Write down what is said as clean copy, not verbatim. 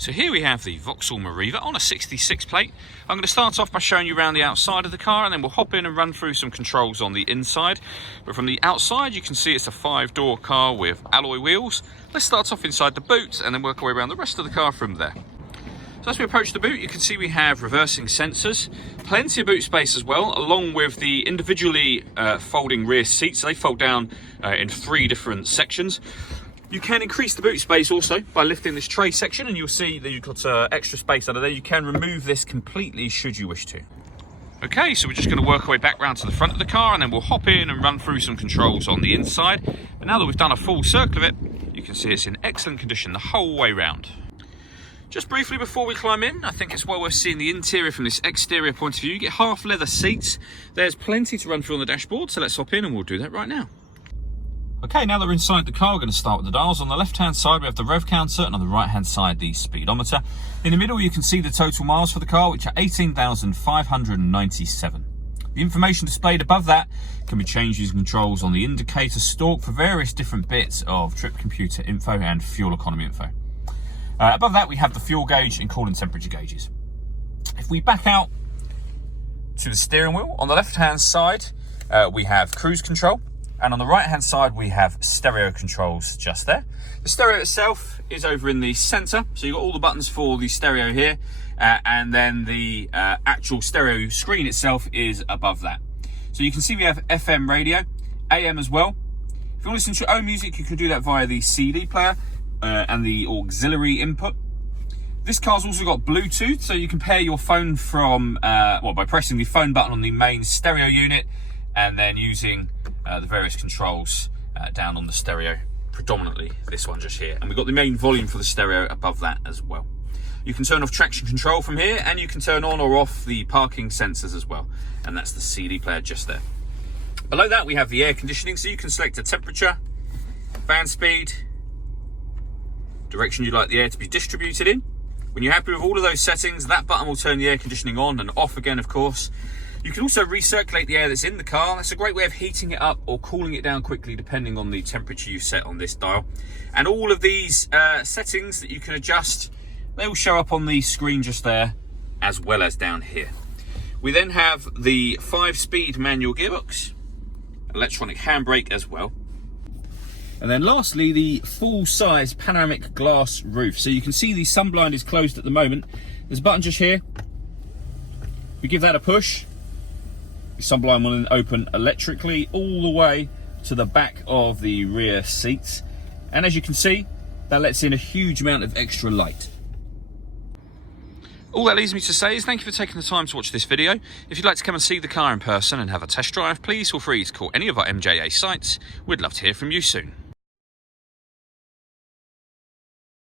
So here we have the Vauxhall Meriva on a 66 plate. I'm going to start off by showing you around the outside of the car, and then we'll hop in and run through some controls on the inside. But from the outside you can see it's a 5-door car with alloy wheels. Let's start off inside the boot and then work our way around the rest of the car from there. So as we approach the boot, you can see we have reversing sensors, plenty of boot space as well, along with the individually folding rear seats. They fold down in 3 different sections. You can increase the boot space also by lifting this tray section, and you'll see that you've got extra space under there. You can remove this completely should you wish to. Okay, so we're just going to work our way back round to the front of the car, and then we'll hop in and run through some controls on the inside. But now that we've done a full circle of it, you can see it's in excellent condition the whole way round. Just briefly before we climb in, I think it's well worth seeing the interior from this exterior point of view. You get half leather seats. There's plenty to run through on the dashboard, so let's hop in and we'll do that right now. Okay, now that we're inside the car, we're going to start with the dials. On the left-hand side, we have the rev counter, and on the right-hand side, the speedometer. In the middle, you can see the total miles for the car, which are 18,597. The information displayed above that can be changed using controls on the indicator stalk for various different bits of trip computer info and fuel economy info. Above that, we have the fuel gauge and coolant temperature gauges. If we back out to the steering wheel, on the left-hand side, we have cruise control. And on the right hand side we have stereo controls just there. The stereo itself is over in the center, so you've got all the buttons for the stereo here, and then the actual stereo screen itself is above that. So you can see we have FM radio, AM as well. If you want to listen to your own music, you can do that via the CD player and the auxiliary input. This car's also got Bluetooth, so you can pair your phone from by pressing the phone button on the main stereo unit and then using the various controls down on the stereo, predominantly this one just here. And we've got the main volume for the stereo above that as well. You can turn off traction control from here, and you can turn on or off the parking sensors as well. And that's the CD player just there. Below that we have the air conditioning, so you can select a temperature, fan speed, direction you'd like the air to be distributed in. When you're happy with all of those settings, that button will turn the air conditioning on and off again, of course. You can also recirculate the air that's in the car. That's a great way of heating it up or cooling it down quickly, depending on the temperature you set on this dial. And all of these settings that you can adjust, they will show up on the screen just there, as well as down here. We then have the 5-speed manual gearbox, electronic handbrake as well. And then lastly, the full-size panoramic glass roof. So you can see the sunblind is closed at the moment. There's a button just here. We give that a push. The sunblind will then open electrically all the way to the back of the rear seats. And as you can see, that lets in a huge amount of extra light. All that leaves me to say is thank you for taking the time to watch this video. If you'd like to come and see the car in person and have a test drive, please feel free to call any of our MJA sites. We'd love to hear from you soon.